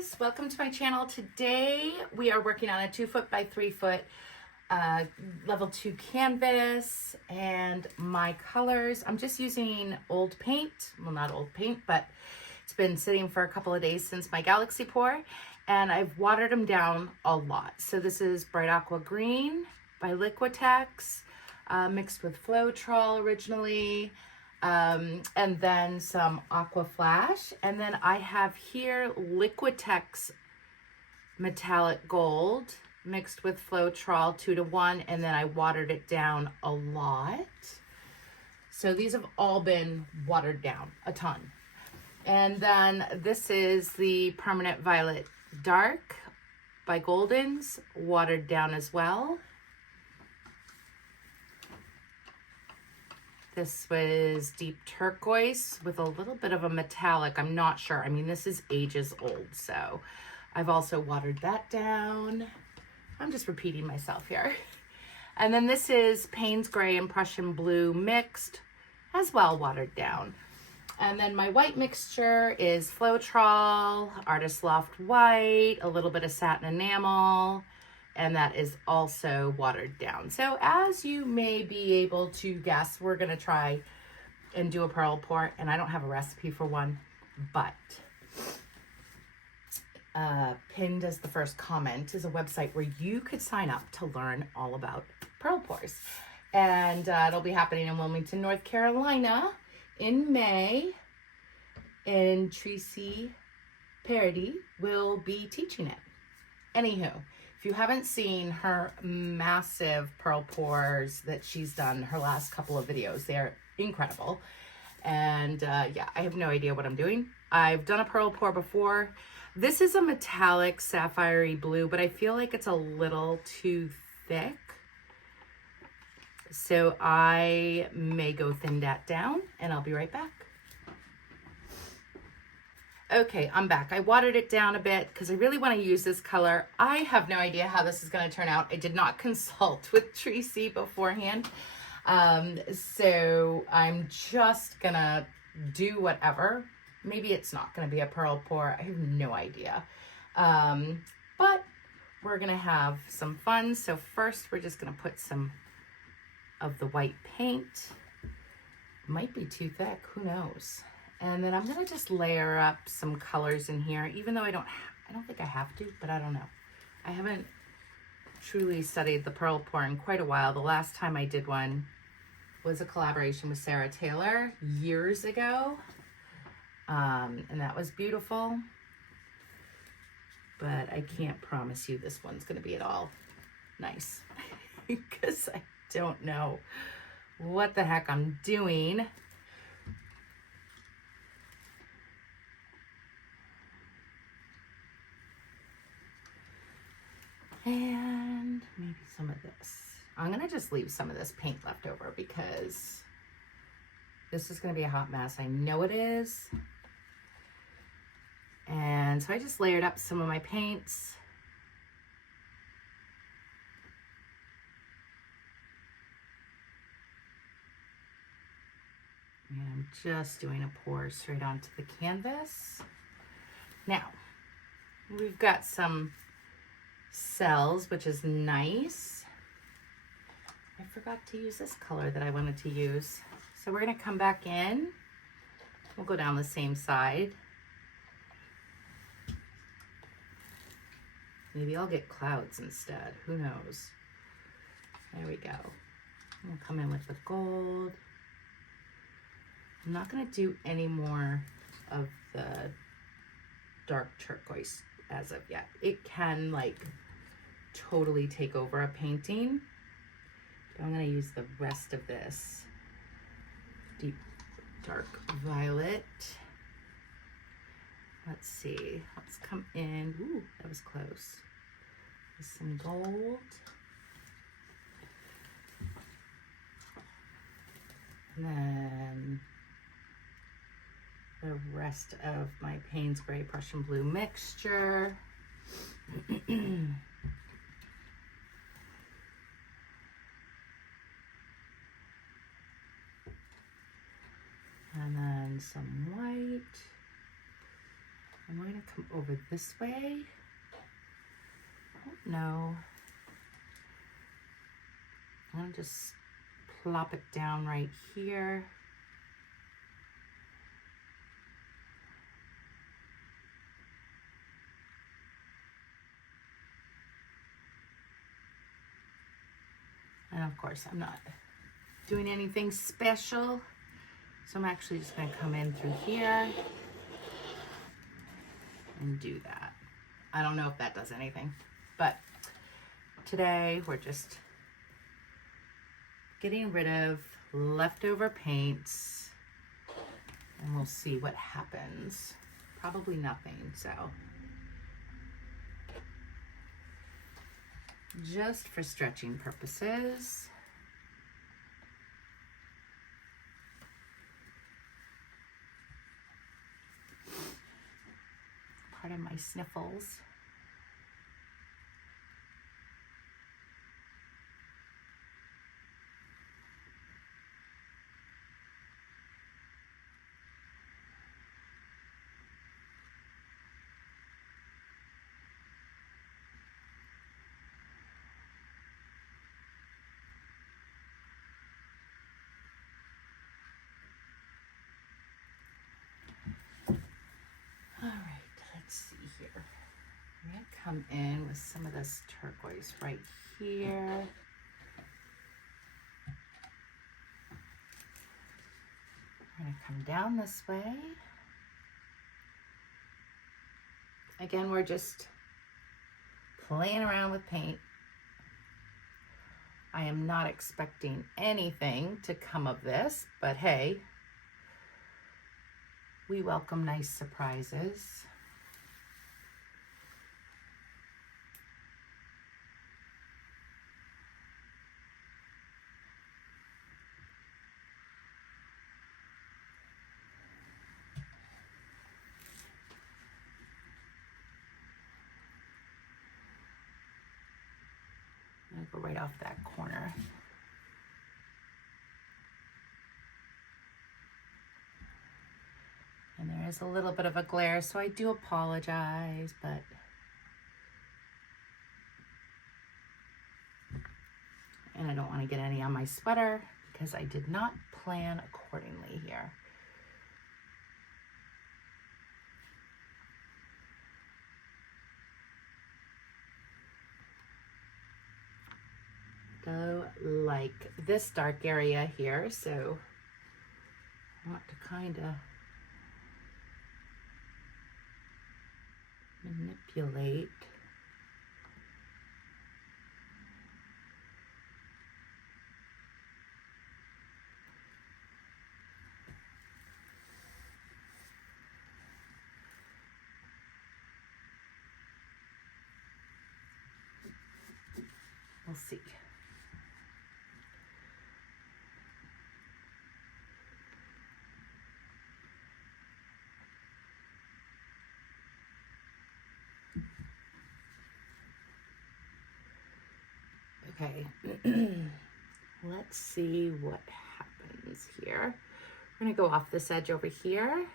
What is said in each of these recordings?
guys, welcome to my channel. Today we are working on a 2 foot by 3 foot level 2 canvas, and my colors, I'm just using old paint. Well, not old paint, but it's been sitting for a couple of days since my galaxy pour, and I've watered them down a lot. So this is Bright Aqua Green by Liquitex, mixed with Floetrol originally. And then some Aqua Flash, and then I have here Liquitex Metallic Gold mixed with Floetrol 2-to-1, and then I watered it down a lot. So these have all been watered down a ton. And then this is the Permanent Violet Dark by Goldens, watered down as well. This was Deep Turquoise with a little bit of a metallic. I'm not sure. I mean, this is ages old, so I've also watered that down. I'm just repeating myself here. And then this is Payne's Gray and Prussian Blue mixed, as well watered down. And then my white mixture is Floetrol, Artist Loft White, a little bit of satin enamel, and that is also watered down. So as you may be able to guess, we're gonna try and do a pearl pour, and I don't have a recipe for one, but pinned as the first comment is a website where you could sign up to learn all about pearl pours. And it'll be happening in Wilmington, North Carolina in May, and Tracy Parody will be teaching it. Anywho, if you haven't seen her massive pearl pours that she's done, her last couple of videos, they're incredible. And yeah, I have no idea what I'm doing. I've done a pearl pour before. This is a metallic sapphire-y blue, but I feel like it's a little too thick. So I may go thin that down, and I'll be right back. Okay, I'm back. I watered it down a bit because I really want to use this color. I have no idea how this is going to turn out. I did not consult with Tracy beforehand. So I'm just going to do whatever. Maybe it's not going to be a pearl pour. I have no idea. But we're going to have some fun. So first we're just going to put some of the white paint. Might be too thick. Who knows? And then I'm gonna just layer up some colors in here, even though I don't think I have to, but I don't know. I haven't truly studied the pearl pour in quite a while. The last time I did one was a collaboration with Sarah Taylor years ago. And that was beautiful. But I can't promise you this one's gonna be at all nice because I don't know what the heck I'm doing. And maybe some of this. I'm gonna just leave some of this paint left over because this is gonna be a hot mess. I know it is. And so I just layered up some of my paints. And I'm just doing a pour straight onto the canvas. Now, we've got some cells, which is nice. I forgot to use this color that I wanted to use. So we're gonna come back in. We'll go down the same side. Maybe I'll get clouds instead, who knows? There we go. We'll come in with the gold. I'm not gonna do any more of the dark turquoise as of yet. It can like totally take over a painting, but I'm gonna use the rest of this deep dark violet. Let's see, let's come in. Ooh, that was close. With some gold. And then the rest of my Payne's Gray Prussian Blue mixture. And then some white. I'm going to come over this way. Oh, no. I'm going to just plop it down right here. And of course, I'm not doing anything special. So I'm actually just going to come in through here and do that. I don't know if that does anything, but today we're just getting rid of leftover paints and we'll see what happens. Probably nothing, so. Just for stretching purposes. Pardon my sniffles. All right, let's see here. I'm gonna come in with some of this turquoise right here. I'm gonna come down this way. Again, we're just playing around with paint. I am not expecting anything to come of this, but hey, we welcome nice surprises. I'm gonna go right off that corner. And there is a little bit of a glare, so I do apologize, but and I don't want to get any on my sweater because I did not plan accordingly here. Go like this dark area here, so I want to kind of manipulate. We'll see. Okay, let's see what happens here. We're gonna go off this edge over here.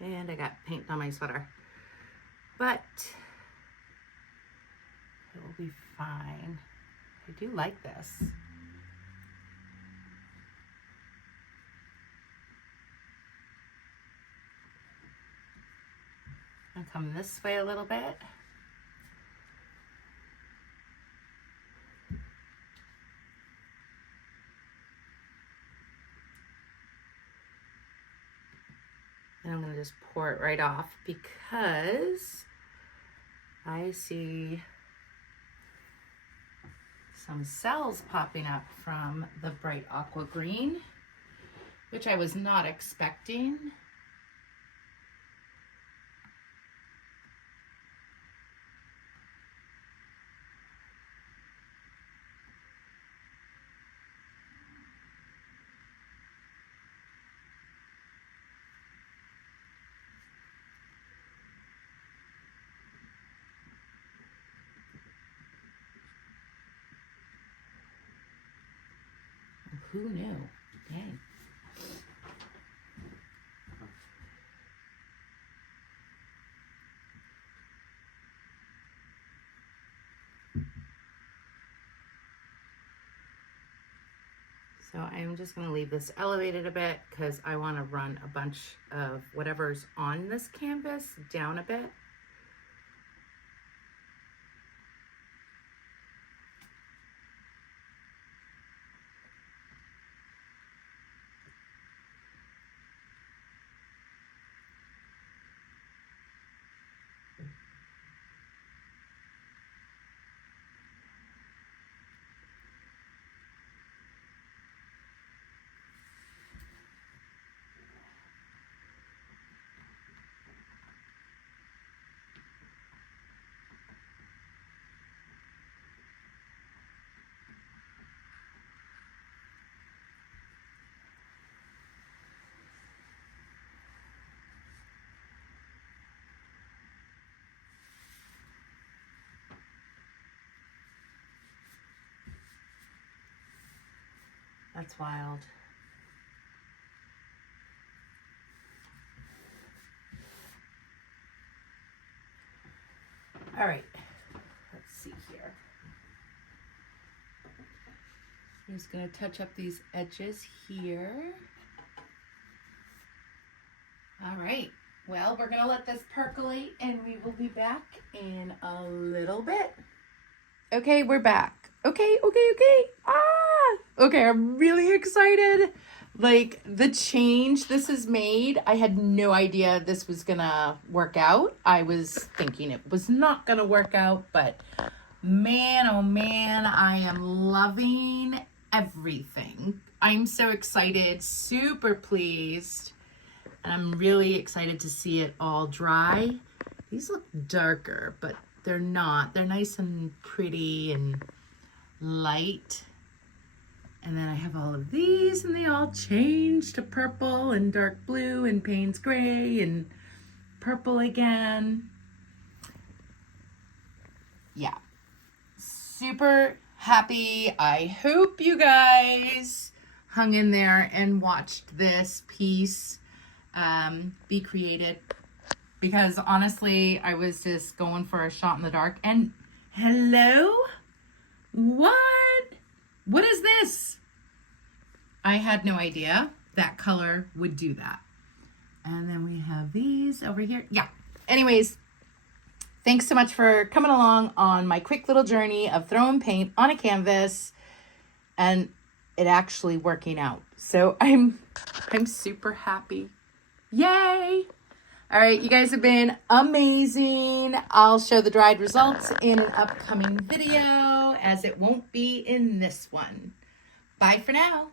And I got paint on my sweater, but it will be fine. I do like this. I'll come this way a little bit. And I'm going to just pour it right off because I see some cells popping up from the bright aqua green, which I was not expecting. Who knew? Dang. So I'm just going to leave this elevated a bit because I want to run a bunch of whatever's on this canvas down a bit. That's wild. All right, let's see here. I'm just gonna touch up these edges here. All right, well, we're gonna let this percolate and we will be back in a little bit. Okay, we're back. Okay. Okay, I'm really excited. Like, the change this has made, I had no idea this was gonna work out. I was thinking it was not gonna work out, but man, oh man, I am loving everything. I'm so excited, super pleased, and I'm really excited to see it all dry. These look darker, but they're not. They're nice and pretty and light. And then I have all of these, and they all change to purple and dark blue and Payne's gray and purple again. Yeah, super happy. I hope you guys hung in there and watched this piece be created, because honestly, I was just going for a shot in the dark. And hello? What is this? I had no idea that color would do that. And then we have these over here. Yeah. Anyways, thanks so much for coming along on my quick little journey of throwing paint on a canvas and it actually working out. So I'm super happy. Yay! All right, you guys have been amazing. I'll show the dried results in an upcoming video, as it won't be in this one. Bye for now.